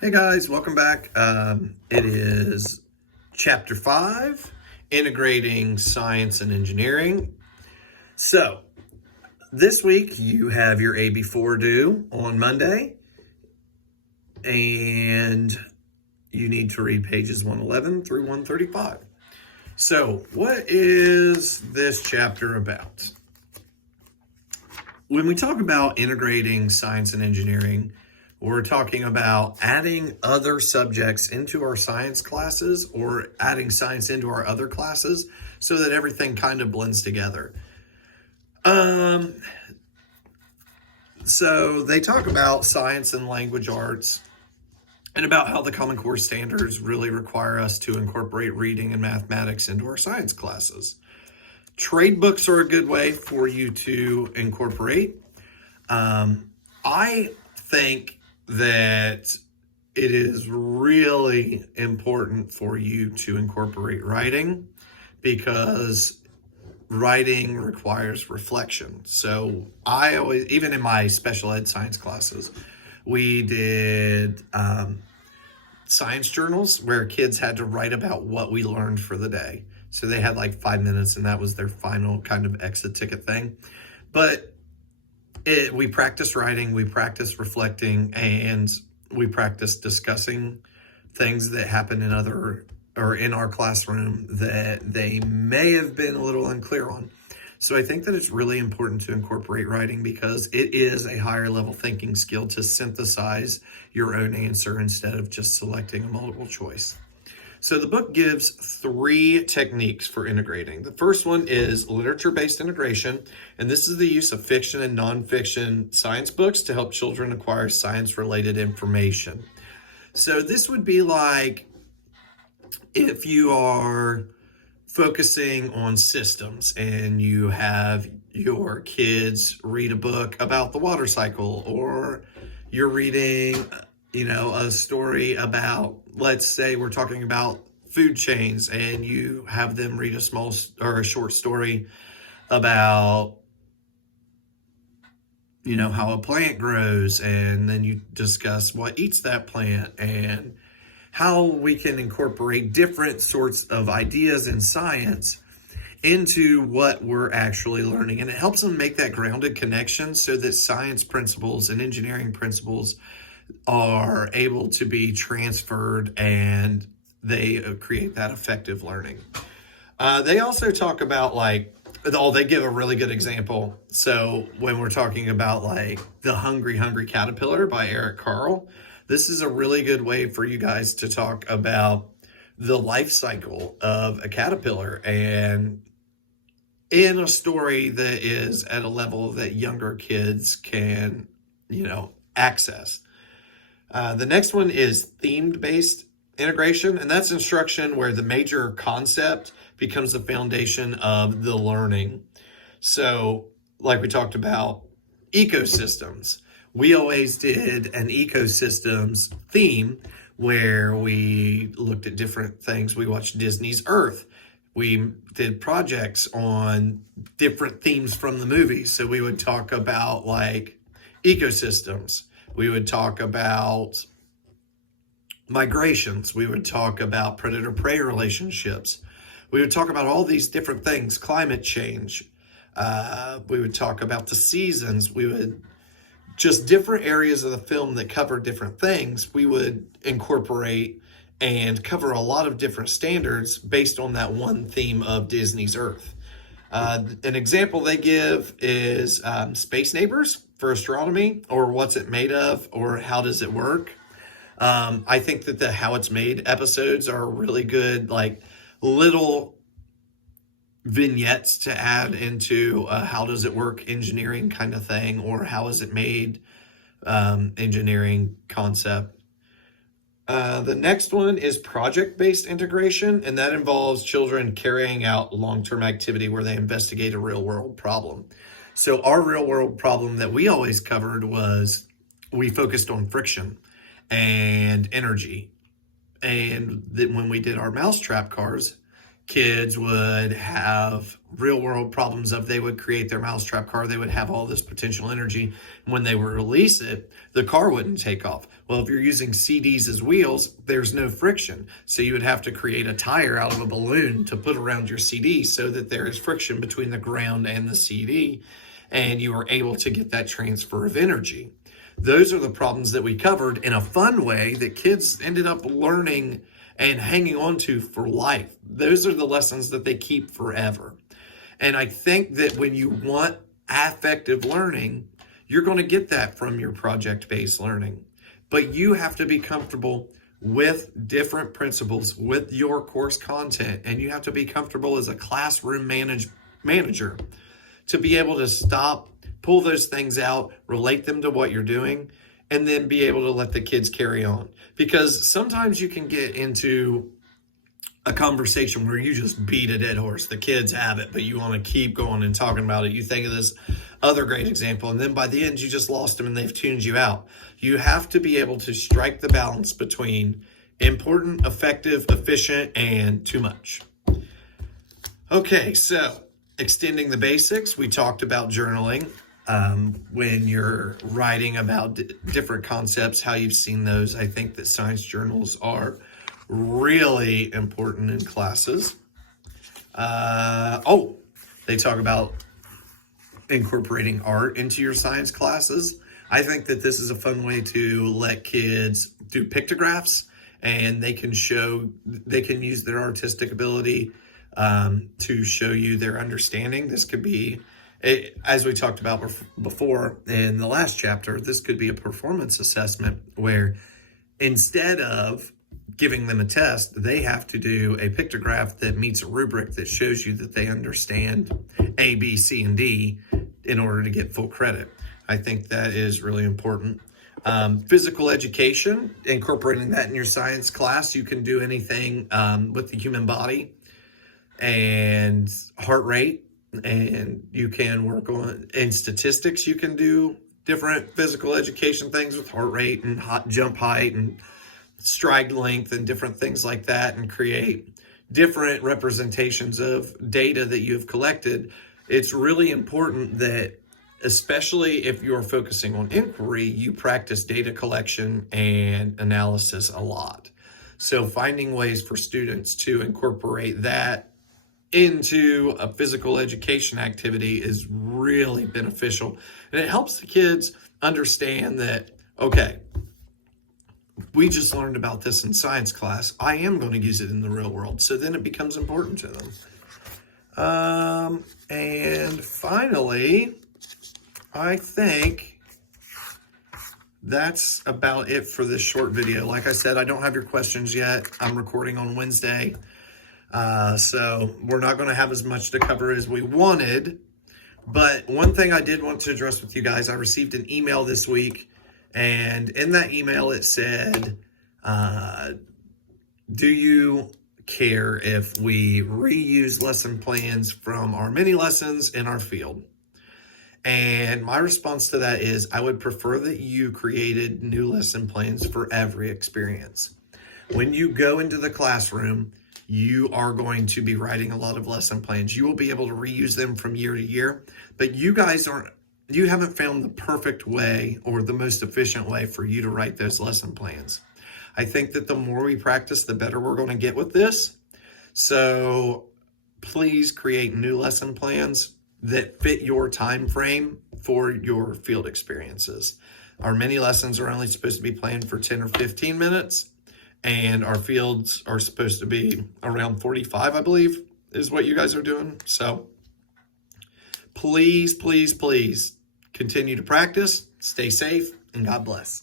Hey guys, welcome back. It is chapter 5, integrating science and engineering. So, this week you have your AB4 due on Monday, and you need to read pages 111 through 135. So, what is this chapter about? When we talk about integrating science and engineering, we're talking about adding other subjects into our science classes or adding science into our other classes so that everything kind of blends together. So they talk about science and language arts and about how the Common Core standards really require us to incorporate reading and mathematics into our science classes. Trade books are a good way for you to incorporate. I think that it is really important for you to incorporate writing because writing requires reflection. So I always, even in my special ed science classes, we did science journals where kids had to write about what we learned for the day. So they had like 5 minutes and that was their final kind of exit ticket thing. But we practice writing, we practice reflecting, and we practice discussing things that happen in our classroom that they may have been a little unclear on. So I think that it's really important to incorporate writing because it is a higher level thinking skill to synthesize your own answer instead of just selecting a multiple choice. So the book gives 3 techniques for integrating. The first one is literature-based integration, and this is the use of fiction and nonfiction science books to help children acquire science-related information. So this would be like if you are focusing on systems and you have your kids read a book about the water cycle, or you're reading a story about, let's say we're talking about food chains, and you have them read a short story about, how a plant grows, and then you discuss what eats that plant and how we can incorporate different sorts of ideas in science into what we're actually learning. And it helps them make that grounded connection so that science principles and engineering principles are able to be transferred and they create that effective learning. They also talk about they give a really good example. So when we're talking about The Hungry, Hungry Caterpillar by Eric Carle, this is a really good way for you guys to talk about the life cycle of a caterpillar, and in a story that is at a level that younger kids can, access. The next one is themed-based integration, and that's instruction where the major concept becomes the foundation of the learning. So, like we talked about ecosystems, we always did an ecosystems theme where we looked at different things. We watched Disney's Earth. We did projects on different themes from the movies. So we would talk about ecosystems. We would talk about migrations. We would talk about predator-prey relationships. We would talk about all these different things, climate change. We would talk about the seasons. We would just different areas of the film that cover different things. We would incorporate and cover a lot of different standards based on that one theme of Disney's Earth. An example they give is Space Neighbors for astronomy, or what's it made of, or how does it work. I think that the how it's made episodes are really good, little vignettes to add into how does it work engineering kind of thing, or how is it made engineering concept. The next one is project-based integration, and that involves children carrying out long-term activity where they investigate a real-world problem. So our real-world problem that we always covered was we focused on friction and energy. And that when we did our mousetrap cars, kids would have real world problems of they would create their mousetrap car. They would have all this potential energy. When they would release it, the car wouldn't take off. Well, if you're using CDs as wheels, there's no friction. So you would have to create a tire out of a balloon to put around your CD so that there is friction between the ground and the CD, and you are able to get that transfer of energy. Those are the problems that we covered in a fun way that kids ended up learning and hanging on to for life. Those are the lessons that they keep forever. And I think that when you want affective learning, you're going to get that from your project-based learning. But you have to be comfortable with different principles, with your course content, and you have to be comfortable as a classroom manager to be able to stop, pull those things out, relate them to what you're doing, and then be able to let the kids carry on. Because sometimes you can get into a conversation where you just beat a dead horse. The kids have it, but you want to keep going and talking about it. You think of this other great example, and then by the end, you just lost them and they've tuned you out. You have to be able to strike the balance between important, effective, efficient, and too much. Okay, so extending the basics, we talked about journaling. When you're writing about different concepts, how you've seen those. I think that science journals are really important in classes. They talk about incorporating art into your science classes. I think that this is a fun way to let kids do pictographs, and they can use their artistic ability to show you their understanding. This could be, as we talked about before in the last chapter, this could be a performance assessment where instead of giving them a test, they have to do a pictograph that meets a rubric that shows you that they understand A, B, C, and D in order to get full credit. I think that is really important. Physical education, incorporating that in your science class. You can do anything with the human body and heart rate. And you can work on, in statistics, you can do different physical education things with heart rate and jump height and stride length and different things like that, and create different representations of data that you've collected. It's really important that, especially if you're focusing on inquiry, you practice data collection and analysis a lot. So finding ways for students to incorporate that into a physical education activity is really beneficial. And it helps the kids understand that, okay, we just learned about this in science class. I am going to use it in the real world. So then it becomes important to them. And finally, I think that's about it for this short video. Like I said, I don't have your questions yet. I'm recording on Wednesday. So we're not going to have as much to cover as we wanted. But one thing I did want to address with you guys, I received an email this week. And in that email, it said, do you care if we reuse lesson plans from our mini lessons in our field? And my response to that is, I would prefer that you created new lesson plans for every experience. When you go into the classroom, you are going to be writing a lot of lesson plans. You will be able to reuse them from year to year, but you haven't found the perfect way or the most efficient way for you to write those lesson plans. I think that the more we practice, the better we're going to get with this. So please create new lesson plans that fit your time frame for your field experiences. Our mini lessons are only supposed to be planned for 10 or 15 minutes, and our fields are supposed to be around 45, I believe, is what you guys are doing. So please, please, please continue to practice, stay safe, and God bless.